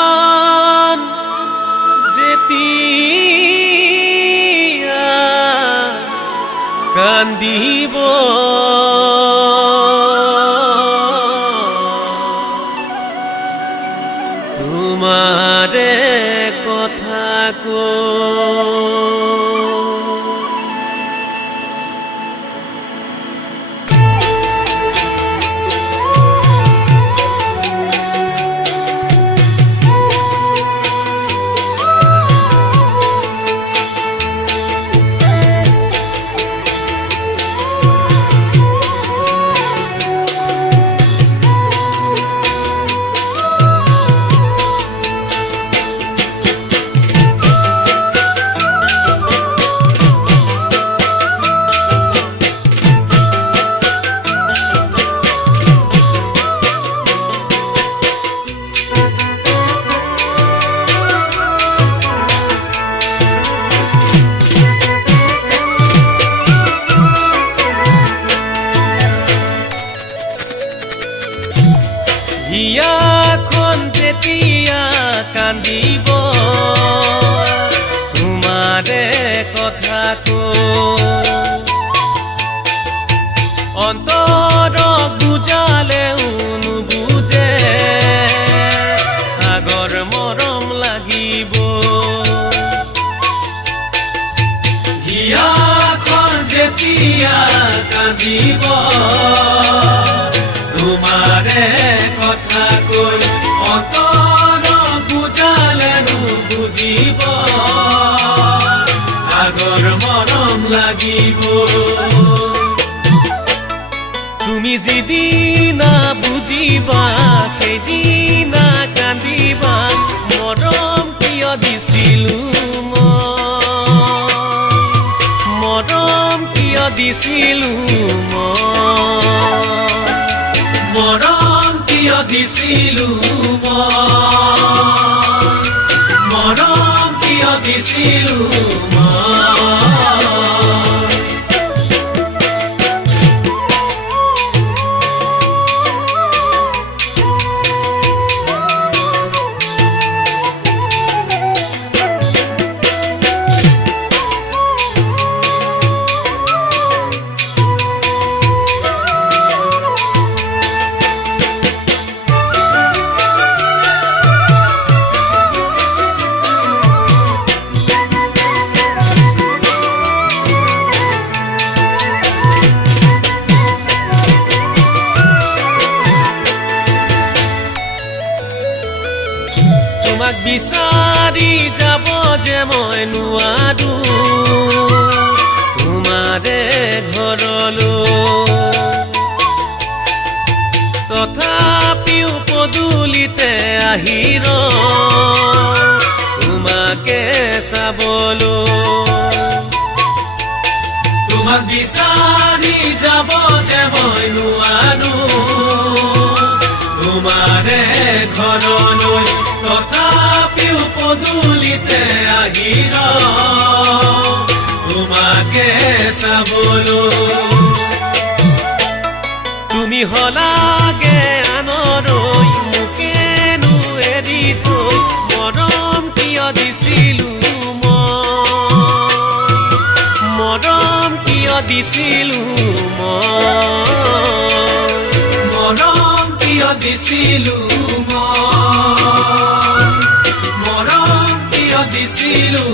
হিয়াখন যেতিয়া কান্দিব তোমাৰে কথা হিয়াখন যেতিয়া কান্দিব তোমাৰে কথা অন্তৰক বুজালেও নুবুজে আগৰ মৰম লাগিব হিয়াখন যেতিয়া কান্দিব তোমাৰে কথা অন্তৰ বুজালে নুবুজিব আগৰ মৰম লাগিব তুমি যিদিনা বুজিবা সেইদিনা কান্দিবা মৰম কিয় দিছিলো মৰম কিয় দিছিলো মৰম কিয় দিছিলো মৰম কিয় দিছিলো তোমাক বিচাৰি যাব যে মই নোৱাৰো তোমাৰে ঘৰলৈ তথাপিও পদূলিতে আহি তোমাকে চাবলৈ তোমাক বিচাৰি যাব যে মই নোৱাৰো তোমাৰে ঘৰলৈ তথাপিও পদূলিতে আহি তোমাকে চাবলৈ তুমি হলাগে আনৰৈ মোকেনো এৰি থৈ মৰম কিয় দিছিলো মৰম কিয় দিছিলো মৰম কিয় দিছিলো মৰম কিয় দিছিলো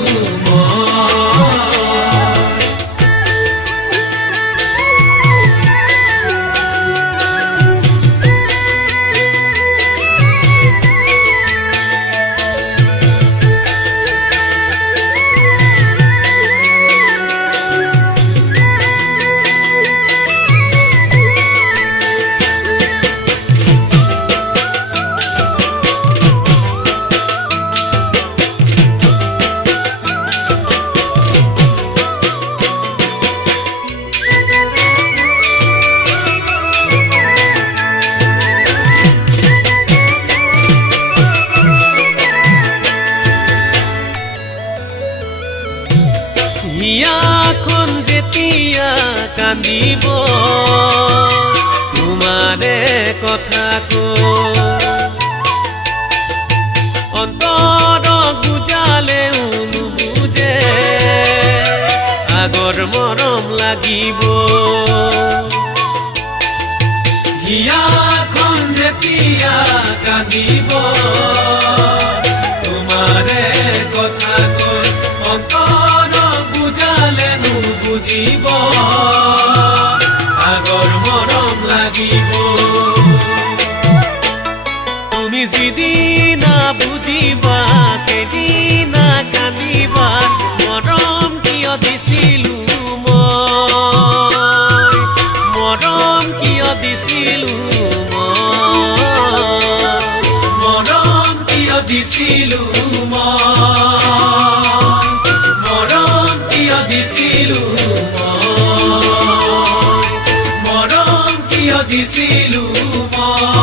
হিয়াখন যেতিয়া কান্দিব তোমাৰে কথা অন্তৰত বুজালেও নুবুজে আগৰ মৰম লাগিব হিয়াখন যেতিয়া কান্দিব তোমাৰে কথা কৈ অন্তৰত বুজালে নুবুজিব আগৰ মৰম লাগিব তুমি যিদিনা বুজিবা সেইদিনা কান্দিবা মৰম কিয় দিছিলো মই মৰম কিয় দিছিলো মই মৰম কিয় দিছিলো মই মৰম কিয় দিছিলো মই মৰম কিয় দিছিলো মই